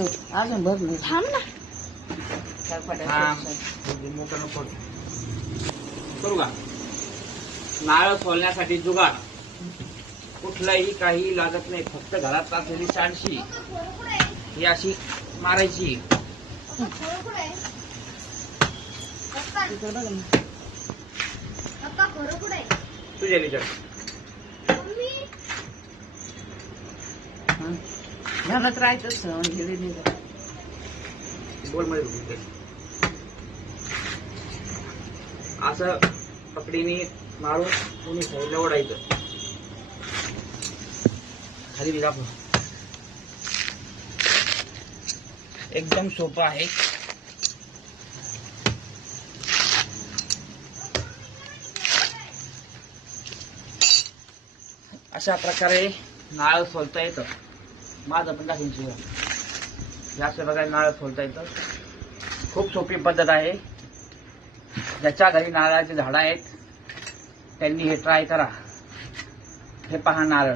अजून भर नाही थांब ना. करू का? नारळ सोलण्यासाठी जुगार कुठलाही काही लागत नाही, फक्त घरात असलेली सांडशी ही अशी मारायची. तुझ्या लिटर घरात राहायचंच बोल मध्ये असं पकडीने मारून कोणी साईडला ओढायचं. खाली दाखव. एकदम सोपं आहे. अशा प्रकारे नारळ सोलता येतं. माझं पण दाखवून शिवा. जास्त प्रकारे नारळ सोलता येतं. खूप सोपी पद्धत आहे. ज्याच्या घरी नारळाची झाडं आहेत त्यांनी हे ट्राय करा. हे पहा नारळ.